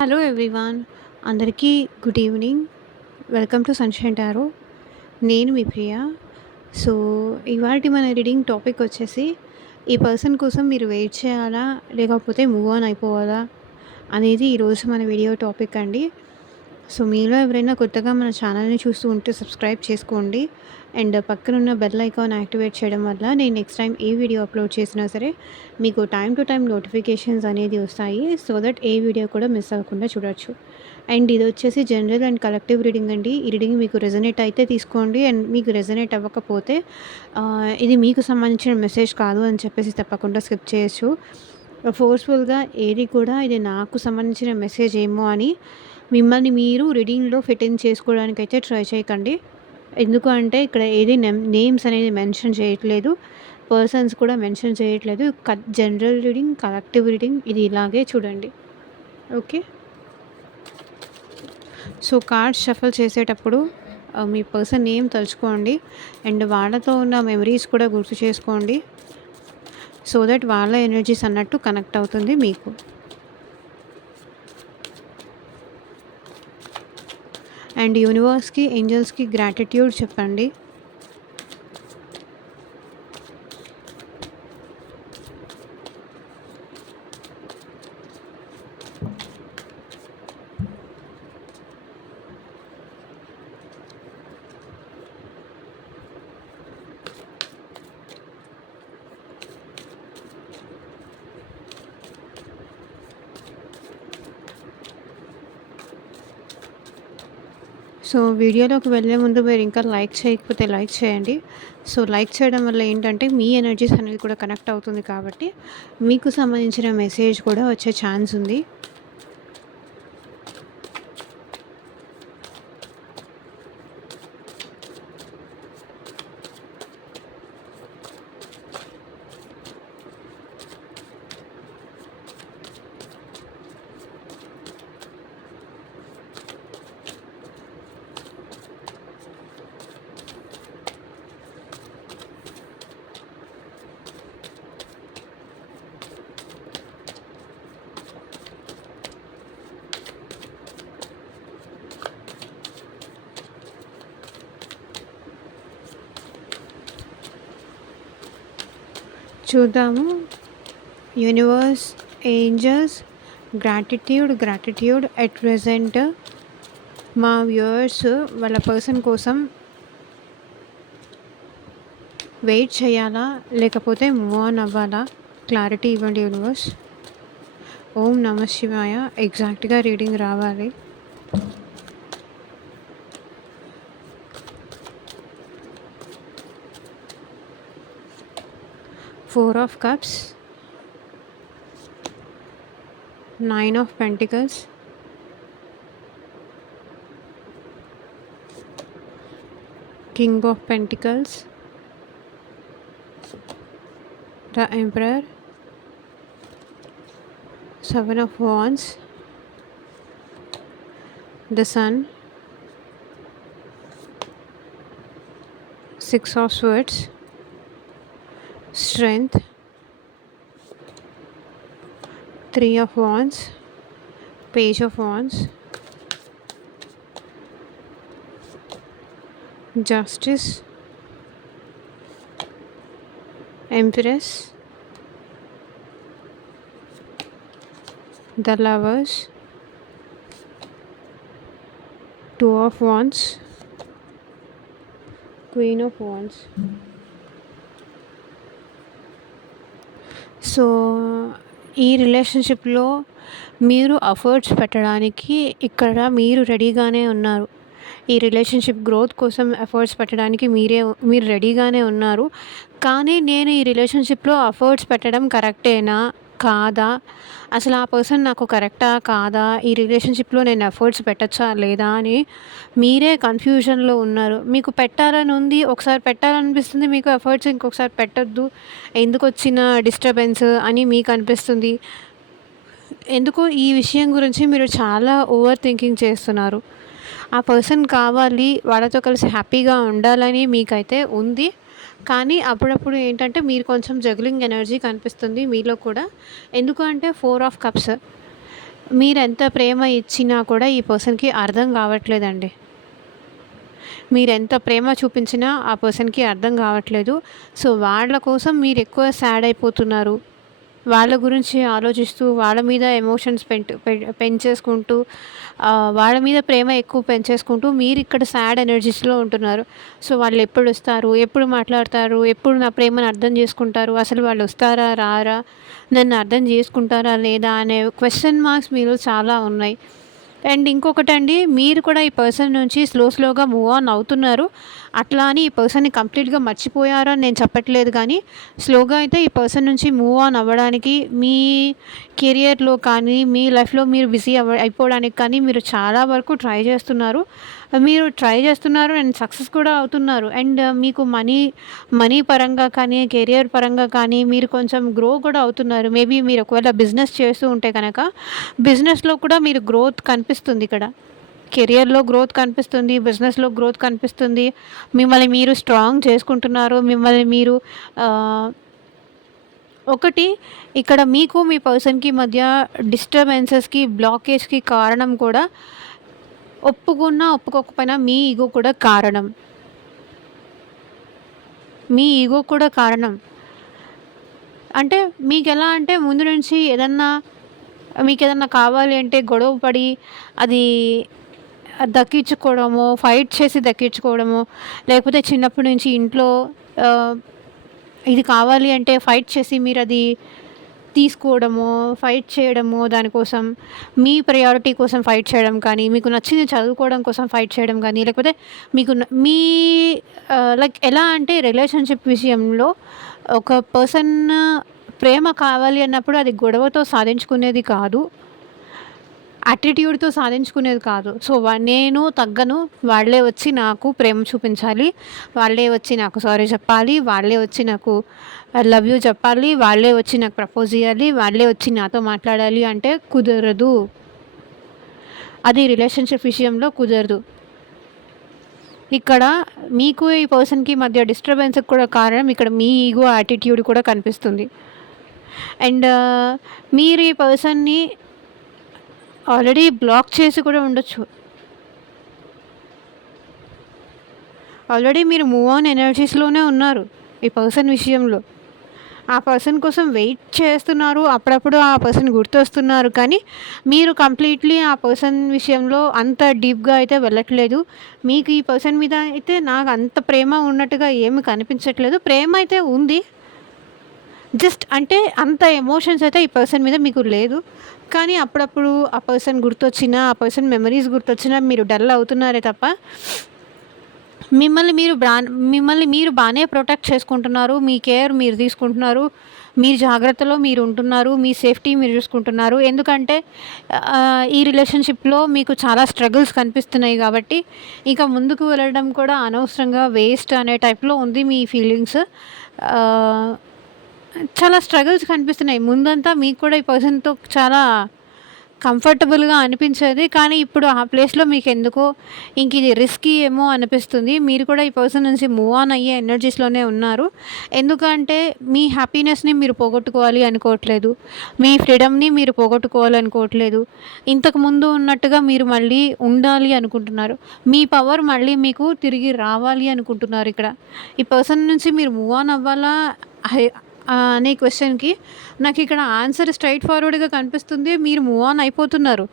Hello everyone, అందరికీ good evening. Welcome to sunshine tarot. నేను మీ ప్రియ. So, ఇవాల్టి మన రీడింగ్ టాపిక్ వచ్చేసి, ఈ పర్సన్ కోసం మీరు వెయిట్ చేయాలా? లేకపోతే మూవ్ ఆన్ అయిపోవాలా? అనేది ఈరోజు మన వీడియో టాపిక్ అండి. సో, మీలో ఎవరైనా కొత్తగా మన ఛానల్‌ని చూస్తూ ఉంటే సబ్స్క్రైబ్ చేసుకోండి. అండ్ పక్కనున్న బెల్ ఐకాన్ యాక్టివేట్ చేయడం వల్ల నేను నెక్స్ట్ టైం ఏ వీడియో అప్లోడ్ చేసినా సరే మీకు టైమ్ టు టైమ్ నోటిఫికేషన్స్ అనేది వస్తాయి. సో దట్ ఏ వీడియో కూడా మిస్ అవ్వకుండా చూడొచ్చు. అండ్ ఇది వచ్చేసి జనరల్ అండ్ కలెక్టివ్ రీడింగ్ అండి. ఈ రీడింగ్ మీకు రెజొనేట్ అయితే తీసుకోండి. అండ్ మీకు రెజొనేట్ అవ్వకపోతే ఇది మీకు సంబంధించిన మెసేజ్ కాదు అని చెప్పేసి తప్పకుండా స్కిప్ చేయొచ్చు. ఫోర్స్‌ఫుల్‌గా ఏది కూడా ఇది నాకు సంబంధించిన మెసేజ్ ఏమో అని మిమ్మల్ని మీరు రీడింగ్‌లో ఫిట్ ఇన్ చేసుకోవడానికైతే ట్రై చేయకండి. ఎందుకు అంటే ఇక్కడ ఏది నేమ్స్ అనేది మెన్షన్ చేయట్లేదు. పర్సన్స్ కూడా మెన్షన్ చేయట్లేదు. జనరల్ రీడింగ్, కలెక్టివ్ రీడింగ్ ఇది ఇలాగే చూడండి. ఓకే. సో, కార్డ్స్ షఫల్ చేసేటప్పుడు మీ పర్సన్ నేమ్ తలుచుకోండి. అండ్ వాళ్ళతో ఉన్న మెమరీస్ కూడా గుర్తు చేసుకోండి. సో దట్ వాళ్ళ ఎనర్జీస్ అన్నట్టు కనెక్ట్ అవుతుంది మీకు. అండ్ యూనివర్స్‌కి, ఏంజెల్స్‌కి గ్రాటిట్యూడ్ చెప్పండి. సో, వీడియోలోకి వెళ్ళే ముందు మీరు ఇంకా లైక్ చేయకపోతే లైక్ చేయండి. సో, లైక్ చేయడం వల్ల ఏంటంటే మీ ఎనర్జీస్ అనేది కూడా కనెక్ట్ అవుతుంది కాబట్టి మీకు సంబంధించిన మెసేజ్ కూడా వచ్చే ఛాన్స్ ఉంది. చూద్దాము. Universe, angels, gratitude at present మా వ్యూవర్స్ వాళ్ళ పర్సన్ కోసం వెయిట్ చేయాలా? లేకపోతే మూవ్ ఆన్ అవ్వాలా? క్లారిటీ ఇవ్వండి యూనివర్స్. ఓం నమ శివాయ. ఎగ్జాక్ట్‌గా రీడింగ్ రావాలి. Four of Cups, Nine of Pentacles, King of Pentacles, the Emperor, Seven of Wands, the Sun, Six of Swords, Strength, Three of Wands, Page of Wands, Justice, Empress, the Lovers, Two of Wands, Queen of Wands. So, ఈ రిలేషన్షిప్‌లో మీరు efforts పెట్టడానికి ఇక్కడ మీరు రెడీగానే ఉన్నారు. ఈ relationship growth కోసం efforts పెట్టడానికి మీరు రెడీగానే ఉన్నారు. కానీ నేను ఈ రిలేషన్షిప్‌లో ఎఫర్ట్స్ పెట్టడం కరెక్టేనా? కాదా? అసలు ఆ పర్సన్ నాకు కరెక్టా? కాదా? ఈ రిలేషన్షిప్‌లో నేను ఎఫర్ట్స్ పెట్టచ్చా? లేదా? అని మీరే కన్‌ఫ్యూజన్‌లో ఉన్నారు. మీకు పెట్టాలని ఉంది. ఒకసారి పెట్టాలనిపిస్తుంది మీకు ఎఫర్ట్స్. ఇంకొకసారి పెట్టొద్దు. ఎందుకొచ్చిన డిస్టర్బెన్స్ అని మీకు అనిపిస్తుంది. ఎందుకో ఈ విషయం గురించి మీరు చాలా ఓవర్ థింకింగ్ చేస్తున్నారు. ఆ పర్సన్ కావాలి, వాళ్ళతో కలిసి హ్యాపీగా ఉండాలని మీకైతే ఉంది. కానీ అప్పుడప్పుడు ఏంటంటే మీరు కొంచెం జగ్లింగ్ ఎనర్జీ కనిపిస్తుంది మీలో కూడా. ఎందుకు అంటే 4 ఆఫ్ కప్స్. మీరెంత ప్రేమ ఇచ్చినా కూడా ఈ పర్సన్‌కి అర్థం కావట్లేదండి. మీరెంత ప్రేమ చూపించినా ఆ పర్సన్‌కి అర్థం కావట్లేదు. సో, వాళ్ళ కోసం మీరెక్కువ సాడ్ అయిపోతున్నారు. వాళ్ళ గురించి ఆలోచిస్తూ, వాళ్ళ మీద ఎమోషన్స్ పెంచేసుకుంటూ, వాళ్ళ మీద ప్రేమ ఎక్కువ పెంచేసుకుంటూ, మీరిక్కడ సాడ్ ఎనర్జీస్‌లో ఉంటున్నారు. సో, వాళ్ళెప్పుడొస్తారు? ఎప్పుడు మాట్లాడతారు? ఎప్పుడు నా ప్రేమను అర్థం చేసుకుంటారు? అసలు వాళ్ళొస్తారా? రారా? నన్ను అర్థం చేసుకుంటారా? లేదా? అనే క్వెషన్ మార్క్స్ మీలో చాలా ఉన్నాయి. అండ్ ఇంకొకటండి, మీరు కూడా ఈ పర్సన్ నుంచి స్లోగా మూవ్ ఆన్ అవుతున్నారు. అట్లా అని ఈ పర్సన్‌ని కంప్లీట్‌గా మర్చిపోయారు అని నేను చెప్పట్లేదు గానీ, స్లోగా అయితే ఈ పర్సన్ నుంచి మూవ్ ఆన్ అవ్వడానికి మీ కెరియర్‌లో కానీ, మీ లైఫ్‌లో మీరు బిజీ అయిపోవడానికి కానీ మీరు చాలా వరకు ట్రై చేస్తున్నారు. మీరు ట్రై చేస్తున్నారు అండ్ సక్సెస్ కూడా అవుతున్నారు. అండ్ మీకు మనీ పరంగా కానీ, కెరియర్ పరంగా కానీ మీరు కొంచెం గ్రో కూడా అవుతున్నారు. మేబీ మీరు ఒకవేళ బిజినెస్ చేస్తూ ఉంటే గనక, బిజినెస్‌లో కూడా మీరు గ్రోత్ కనిపిస్తుంది ఇక్కడ. కెరియర్‌లో గ్రోత్ కనిపిస్తుంది. బిజినెస్‌లో గ్రోత్ కనిపిస్తుంది. మిమ్మల్ని మీరు స్ట్రాంగ్ చేసుకుంటున్నారు. మిమ్మల్ని మీరు ఆహ్, ఒకటి ఇక్కడ మీకు మీ పర్సన్‌కి మధ్య డిస్టర్బెన్సెస్‌కి, బ్లాకేజ్‌కి కారణం కూడా ఒప్పుకున్నా, ఒప్పుకోకపోయినా మీ ఇగో కూడా కారణం. మీ ఇగో కూడా కారణం. అంటే మీకెలా అంటే ముందు నుంచి మీకేదన్నా కావాలి అంటే గొడవ పడి అది దక్కించుకోవడమో, ఫైట్ చేసి దక్కించుకోవడమో, లేకపోతే చిన్నప్పటి నుంచి ఇంట్లో ఆహ్, ఇది కావాలి అంటే ఫైట్ చేసి మీరది తీసుకోవడమో, ఫైట్ చేయడమో దానికోసం, మీ ప్రయారిటీ కోసం ఫైట్ చేయడం కానీ, మీకు నచ్చింది చదువుకోవడం కోసం ఫైట్ చేయడం గానీ, లేకపోతే మీకు న మీ లైక్ ఎలా అంటే రిలేషన్‌షిప్ విషయంలో ఒక పర్సన్ ప్రేమ కావాలి అన్నప్పుడు అది గొడవతో సాధించుకునేది కాదు. యాటిట్యూడ్‌తో సాధించుకునేది కాదు. సో, నేను తగ్గను. వాళ్ళే వచ్చి నాకు ప్రేమ చూపించాలి. వాళ్ళే వచ్చి నాకు సారీ చెప్పాలి. వాళ్ళే వచ్చి నాకు ఐ లవ్ యూ చెప్పాలి. వాళ్ళే వచ్చి నాకు ప్రపోజ్ చేయాలి. వాళ్ళే వచ్చి నాతో మాట్లాడాలి అంటే కుదరదు. అది రిలేషన్‌షిప్ విషయంలో కుదరదు. ఇక్కడ మీకు ఈ పర్సన్‌కి మధ్య డిస్టర్బెన్స్‌కి కూడా కారణం ఇక్కడ మీ ఇగో, యాటిట్యూడ్ కూడా కనిపిస్తుంది. అండ్ మీరు ఈ పర్సన్‌ని ఆల్రెడీ బ్లాక్ చేసి కూడా ఉండొచ్చు. ఆల్రెడీ మీరు మూవ్ ఆన్ ఎనర్జీస్‌లోనే ఉన్నారు ఈ పర్సన్ విషయంలో. ఆ పర్సన్ కోసం వెయిట్ చేస్తున్నారు. అప్పుడప్పుడు ఆ పర్సన్ గుర్తొస్తున్నారు. కానీ మీరు కంప్లీట్‌లీ ఆ పర్సన్ విషయంలో అంత డీప్‌గా అయితే వెళ్ళట్లేదు. మీకు ఈ పర్సన్ మీద అయితే నాకు అంత ప్రేమ ఉన్నట్టుగా ఏమి కనిపించట్లేదు. ప్రేమ అయితే ఉంది. జస్ట్ అంటే అంత ఎమోషన్స్ అయితే ఈ పర్సన్ మీద మీకు లేదు. కానీ అప్పుడప్పుడు ఆ పర్సన్ గుర్తొచ్చినా, ఆ పర్సన్ మెమరీస్ గుర్తొచ్చినా మీరు డల్ అవుతున్నారే తప్ప మిమ్మల్ని మీరు మిమ్మల్ని మీరు బానే ప్రొటెక్ట్ చేసుకుంటున్నారు. మీ కేర్ మీరు తీసుకుంటున్నారు. మీ జాగ్రత్తలో మీరు ఉంటున్నారు. మీ సేఫ్టీ మీరు చూసుకుంటున్నారు. ఎందుకంటే ఈ రిలేషన్‌షిప్‌లో మీకు చాలా స్ట్రగుల్స్ కనిపిస్తున్నాయి గాబట్టి, ఇక ముందుకు వెళ్ళడం కూడా అనవసరంగా వేస్ట్ అనే టైప్‌లో ఉంది మీ ఫీలింగ్స్. ఆహ్, చాలా స్ట్రగుల్స్ కనిపిస్తున్నాయి. ముందంతా మీకు కూడా ఈ పర్సన్‌తో చాలా కంఫర్టబుల్‌గా అనిపించేది. కానీ ఇప్పుడు ఆ ప్లేస్‌లో మీకెందుకో ఇంకిది రిస్కీ ఏమో అనిపిస్తుంది. మీరు కూడా ఈ పర్సన్ నుంచి మూవ్ ఆన్ అయ్యే ఎనర్జీస్‌లోనే ఉన్నారు. ఎందుకంటే మీ హ్యాపీనెస్‌ని మీరు పోగొట్టుకోవాలి అనుకోవట్లేదు. మీ ఫ్రీడమ్‌ని మీరు పోగొట్టుకోవాలనుకోవట్లేదు. ఇంతకుముందు ఉన్నట్టుగా మీరు మళ్ళీ ఉండాలి అనుకుంటున్నారు. మీ పవర్ మళ్ళీ మీకు తిరిగి రావాలి అనుకుంటున్నారిక్కడ. ఈ పర్సన్ నుంచి మీరు మూవ్ ఆన్ అవ్వాలా? హై అనే క్వెషన్‌కి నాకిక్కడ ఆన్సర్ స్ట్రెయిట్ ఫార్వర్డ్‌గా కనిపిస్తుంది. మీరు మూవ్ ఆన్ అయిపోతున్నారు.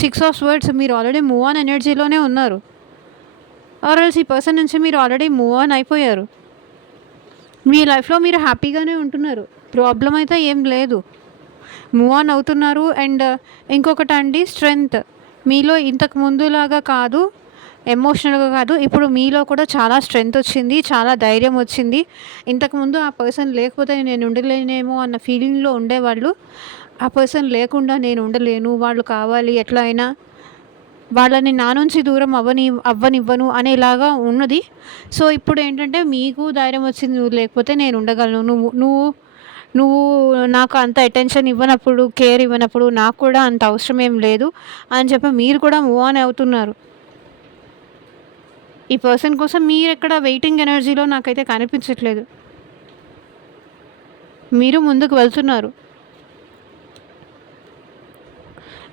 6 ఆఫ్ స్వర్డ్స్ మీరు ఆల్రెడీ మూవ్ ఆన్ ఎనర్జీలోనే ఉన్నారు. ఆర్ ఎల్స్ ఈ పర్సన్ నుంచి మీరు ఆల్రెడీ మూవ్ ఆన్ అయిపోయారు. మీ లైఫ్‌లో మీరు హ్యాపీగానే ఉంటున్నారు. ప్రాబ్లమ్ అయితే ఏం లేదు. మూవ్ ఆన్ అవుతున్నారు. అండ్ ఇంకొకటండి, స్ట్రెంగ్త్. మీలో ఇంతకు ముందులాగా కాదు, ఎమోషనల్‌గా కాదు. ఇప్పుడు మీలో కూడా చాలా స్ట్రెంగ్త్ వచ్చింది. చాలా ధైర్యం వచ్చింది. ఇంతకుముందు ఆ పర్సన్ లేకపోతే నేను ఉండలేనేమో అన్న ఫీలింగ్‌లో ఉండేవాళ్ళు. ఆ పర్సన్ లేకుండా నేను ఉండలేను. వాళ్ళు కావాలి ఎట్లా అయినా. వాళ్ళని నా నుంచి దూరం అవ్వనివ్వను అనేలాగా ఉన్నది. సో, ఇప్పుడేంటంటే మీకు ధైర్యం వచ్చింది. నువ్వు లేకపోతే నేను ఉండగలను. నువ్వు నువ్వు నువ్వు నాకు అంత అటెన్షన్ ఇవ్వనప్పుడు, కేర్ ఇవ్వనప్పుడు నాకు కూడా అంత అవసరం ఏం లేదు అని చెప్పి మీరు కూడా మూవ్ ఆన్ అవుతున్నారు. ఈ పర్సన్ కోసం మీరెక్కడ వెయిటింగ్ ఎనర్జీలో నాకైతే కనిపించట్లేదు. మీరు ముందుకు వెళ్తున్నారు.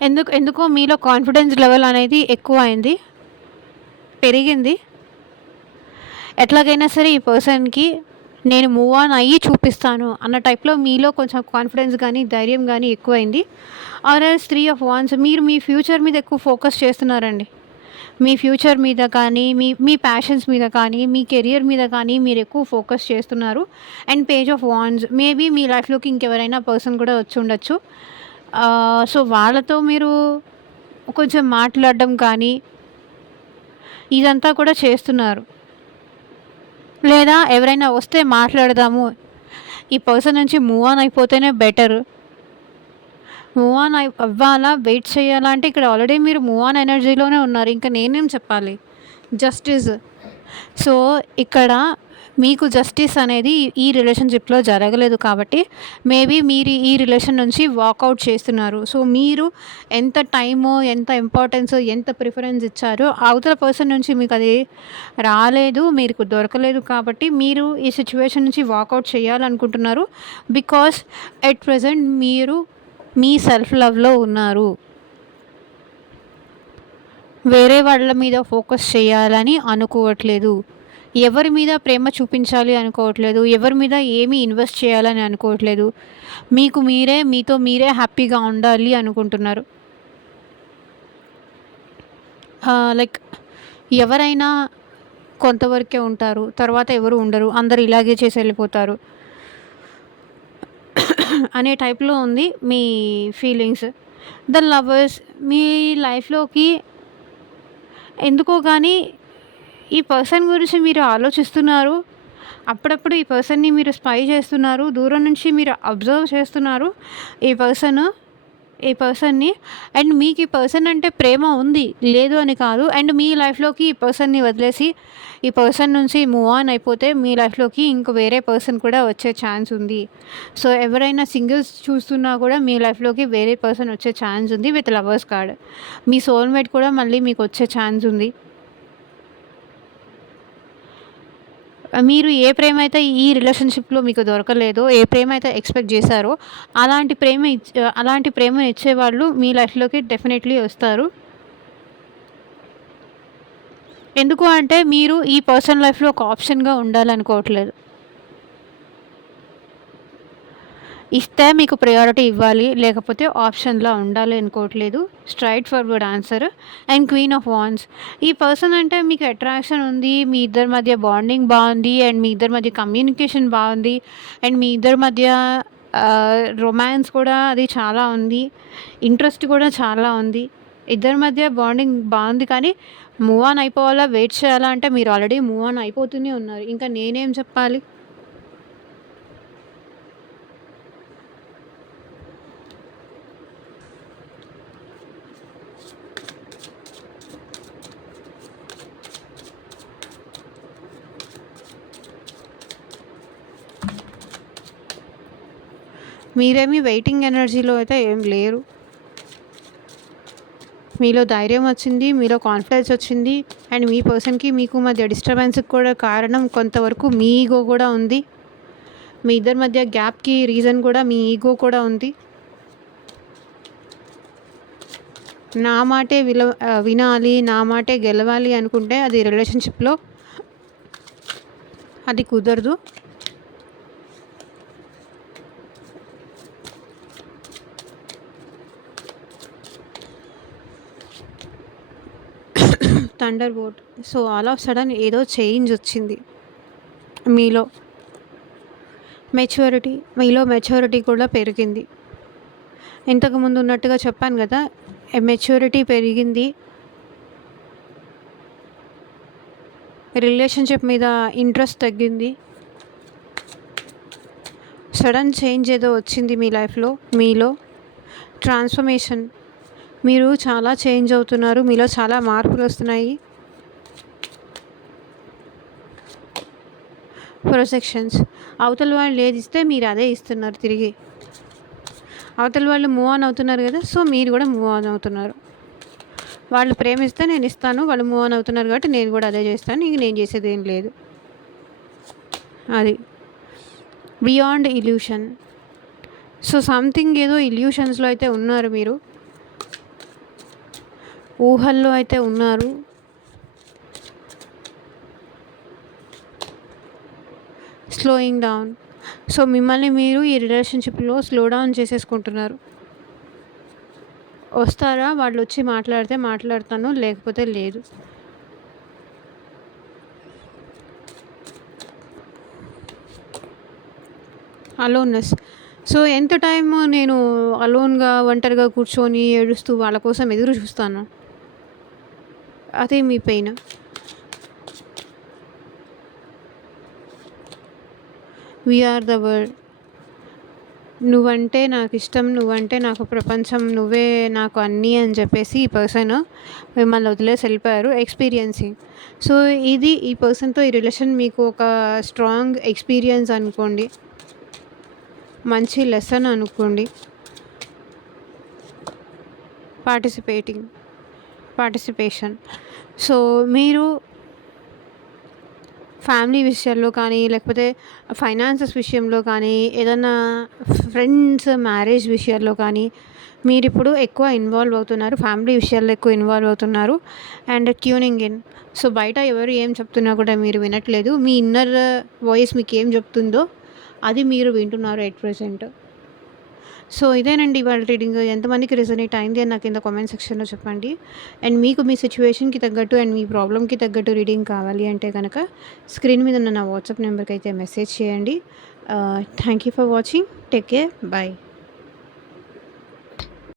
ఎందుకో మీలో కాన్ఫిడెన్స్ లెవెల్ అనేది ఎక్కువ అయింది, పెరిగింది. ఎట్లాగైనా సరే ఈ పర్సన్‌కి నేను మూవ్ ఆన్ అయ్యి చూపిస్తాను అన్న టైప్‌లో మీలో కొంచెం కాన్ఫిడెన్స్ గానీ, ధైర్యం గానీ ఎక్కువైంది. ఆర్ ఎల్స్ 3 ఆఫ్ వాండ్స్ మీరు మీ ఫ్యూచర్ మీద ఎక్కువ ఫోకస్ చేస్తున్నారండి. మీ ఫ్యూచర్ మీద కానీ, మీ మీ ప్యాషన్స్ మీద కానీ, మీ కెరియర్ మీద కానీ మీరెక్కువ ఫోకస్ చేస్తున్నారు. And page of wands maybe మీ లైఫ్‌లోకి ఇంకెవరైనా పర్సన్ కూడా వచ్చుండొచ్చు. సో, వాళ్ళతో మీరు కొంచెం మాట్లాడడం కానీ, ఇదంతా కూడా చేస్తున్నారు. లేదా ఎవరైనా వస్తే మాట్లాడదాము, ఈ పర్సన్ నుంచి మూవ్ ఆన్ అయిపోతేనే బెటర్. మూవ్ ఆన్ అవ్వాలా, వెయిట్ చేయాలా అంటే ఇక్కడ ఆల్రెడీ మీరు మూవ్ ఆన్ ఎనర్జీలోనే ఉన్నారు. ఇంకా నేనేం చెప్పాలి? జస్టిస్. సో, ఇక్కడ మీకు జస్టిస్ అనేది ఈ రిలేషన్‌షిప్‌లో జరగలేదు కాబట్టి మేబీ మీరు ఈ రిలేషన్ నుంచి వాకౌట్ చేస్తున్నారు. సో, మీరు ఎంత టైమో, ఎంత ఇంపార్టెన్సో, ఎంత ప్రిఫరెన్స్ ఇచ్చారో అవతల పర్సన్ నుంచి మీకది రాలేదు, మీకు దొరకలేదు కాబట్టి మీరు ఈ సిట్యుయేషన్ నుంచి వాకౌట్ చేయాలనుకుంటున్నారు. బికాస్ ఎట్ ప్రెజెంట్ మీరు మీ సెల్ఫ్ లవ్‌లో ఉన్నారు. వేరే వాళ్ళ మీద ఫోకస్ చేయాలని అనుకోవట్లేదు. ఎవరి మీద ప్రేమ చూపించాలి అనుకోవట్లేదు. ఎవరి మీద ఏమి ఇన్వెస్ట్ చేయాలని అనుకోవట్లేదు. మీకు మీరే, మీతో మీరే హ్యాపీగా ఉండాలి అనుకుంటున్నారు. లైక్ ఎవరైనా కొంతవరకే ఉంటారు. తర్వాత ఎవరు ఉండరు. అందరూ ఇలాగే చేసి వెళ్ళిపోతారు అనే టైప్‌లో ఉంది మీ ఫీలింగ్స్. ద లవర్స్ మీ లైఫ్‌లోకి ఎందుకో గానీ ఈ పర్సన్ గురించి మీరు ఆలోచిస్తున్నారు. అప్పుడప్పుడు ఈ పర్సన్‌ని మీరు స్పై చేస్తున్నారు. దూరం నుంచి మీరు అబ్జర్వ్ చేస్తున్నారు ఈ పర్సన్‌ని. అండ్ మీకు ఈ పర్సన్ అంటే ప్రేమ ఉంది, లేదు అని కాదు. అండ్ మీ లైఫ్‌లోకి ఈ పర్సన్‌ని వదిలేసి, ఈ పర్సన్ నుంచి మూవ్ ఆన్ అయిపోతే మీ లైఫ్‌లోకి ఇంక వేరే పర్సన్ కూడా వచ్చే ఛాన్స్ ఉంది. సో, ఎవరైనా సింగిల్స్ చూస్తున్నా కూడా మీ లైఫ్‌లోకి వేరే పర్సన్ వచ్చే ఛాన్స్ ఉంది with lovers card. Me soulmate కూడా మళ్ళీ మీకు వచ్చే ఛాన్స్ ఉంది. మీరు ఏ ప్రేమ అయితే ఈ రిలేషన్‌షిప్‌లో మీకు దొరకలేదో, ఏ ప్రేమ అయితే ఎక్స్‌పెక్ట్ చేశారో, అలాంటి ప్రేమను ఇచ్చేవాళ్ళు మీ లైఫ్‌లోకి డెఫినెట్‌లీ వస్తారు. ఎందుకు అంటే మీరు ఈ పర్సన్ లైఫ్‌లో ఒక ఆప్షన్‌గా ఉండాలనుకోవట్లేదు. ఇస్తే మీకు ప్రయారిటీ ఇవ్వాలి, లేకపోతే ఆప్షన్‌లా ఉండాలి అనుకోవట్లేదు. Straight forward answer. And queen of wands ఈ పర్సన్ అంటే మీకు అట్రాక్షన్ ఉంది. మీ ఇద్దరి మధ్య బాండింగ్ బాగుంది. అండ్ మీ ఇద్దరి మధ్య కమ్యూనికేషన్ బాగుంది. అండ్ మీ ఇద్దరి మధ్య రొమాన్స్ కూడా అది చాలా ఉంది. ఇంట్రెస్ట్ కూడా చాలా ఉంది. ఇద్దరి మధ్య బాండింగ్ బాగుంది. కానీ మూవ్ ఆన్ అయిపోవాలా, వెయిట్ చేయాలా అంటే మీరు ఆల్రెడీ మూవ్ ఆన్ అయిపోతూనే ఉన్నారు. ఇంకా నేనేం చెప్పాలి? మీరేమి వెయిటింగ్ ఎనర్జీలో అయితే ఏం లేరు. మీలో ధైర్యం వచ్చింది, మీలో కాన్ఫిడెన్స్ వచ్చింది. అండ్ మీ పర్సన్‌కి మీకు మధ్య డిస్టర్బెన్స్‌కి కూడా కారణం కొంతవరకు మీ ఈగో కూడా ఉంది. మీ ఇద్దరి మధ్య గ్యాప్‌కి రీజన్ కూడా మీ ఈగో కూడా ఉంది. నా మాటే వినాలి, నా మాటే గెలవాలి అనుకుంటే అది రిలేషన్‌షిప్‌లో అది కుదరదు. Thunderbolt. So, all of sudden ఏదో చేంజ్ వచ్చింది మీలో. మీలో మెచ్యూరిటీ కూడా పెరిగింది. ఇంతకుముందు ఉన్నట్టుగా చెప్పాను కదా! మెచ్యూరిటీ పెరిగింది. రిలేషన్‌షిప్ మీద ఇంట్రెస్ట్ తగ్గింది. సడన్ చేంజ్ ఏదో వచ్చింది మీ లైఫ్‌లో. మీలో ట్రాన్స్‌ఫర్మేషన్. మీరు చాలా చేంజ్ అవుతున్నారు. మీలో చాలా మార్పులు వస్తున్నాయి. ప్రొజెక్షన్స్. అవతల వాళ్ళు ఏది ఇస్తే మీరు అదే ఇస్తున్నారు తిరిగి. అవతల వాళ్ళు మూవ్ ఆన్ అవుతున్నారు కదా! సో, మీరు కూడా మూవ్ ఆన్ అవుతున్నారు. వాళ్ళు ప్రేమిస్తే నేను ఇస్తాను. వాళ్ళు మూవ్ ఆన్ అవుతున్నారు కాబట్టి నేను కూడా అదే చేస్తాను. ఇంక నేను చేసేది ఏం లేదు. అది. Beyond illusion. సో, సంథింగ్ ఏదో ఇల్యూషన్స్‌లో అయితే ఉన్నారు మీరు. ఊహల్లో అయితే ఉన్నారు. Slowing down. సో, మిమ్మల్ని మీరు ఈ రిలేషన్‌షిప్‌లో స్లో డౌన్ చేసేసుకుంటున్నారు. వస్తారా? వాళ్ళొచ్చి మాట్లాడితే మాట్లాడతాను. లేకపోతే లేదు. అలోన్‌నెస్. సో, ఎంత టైము నేను అలోన్‌గా, ఒంటరిగా కూర్చొని ఏడుస్తూ వాళ్ళ కోసం ఎదురు చూస్తాను. అదే మీ pain. We are the world. నువ్వంటే నాకిష్టం, నువ్వంటే నాకు ప్రపంచం, నువ్వే నాకు అన్నీ అని చెప్పేసి ఈ పర్సన్ మిమ్మల్ని వదిలేసి వెళ్ళిపోయారు. ఎక్స్‌పీరియన్సింగ్. సో, ఇది ఈ పర్సన్‌తో ఈ రిలేషన్ మీకు ఒక స్ట్రాంగ్ ఎక్స్‌పీరియన్స్ అనుకోండి. మంచి లెసన్ అనుకోండి. పార్టిసిపేషన్. సో, మీరు ఫ్యామిలీ విషయాల్లో కానీ, లేకపోతే ఫైనాన్సెస్ విషయంలో కానీ, ఏదన్నా ఫ్రెండ్స్ మ్యారేజ్ విషయాల్లో కానీ, మీరిప్పుడు ఎక్కువ ఇన్వాల్వ్ అవుతున్నారు. ఫ్యామిలీ విషయాల్లో ఎక్కువ ఇన్వాల్వ్ అవుతున్నారు. And tuning in. సో, బయట ఎవరు ఏం చెప్తున్నా కూడా మీరు వినట్లేదు. మీ ఇన్నర్ వాయిస్ మీకేం చెప్తుందో అది మీరు వింటున్నారు ఎట్ ప్రెజెంట్. సో, ఇదేనండి ఇవాళ రీడింగ్. ఎంతమందికి రెజొనేట్ అయింది అని నాకు కింద కామెంట్ సెక్షన్‌లో చెప్పండి. అండ్ మీకు మీ సిట్యుయేషన్‌కి తగ్గట్టు అండ్ మీ ప్రాబ్లమ్‌కి తగ్గట్టు రీడింగ్ కావాలి అంటే గనక స్క్రీన్ మీద ఉన్న నా వాట్సాప్ నెంబర్‌కి అయితే మెసేజ్ చేయండి. Thank you for watching. Take care. By.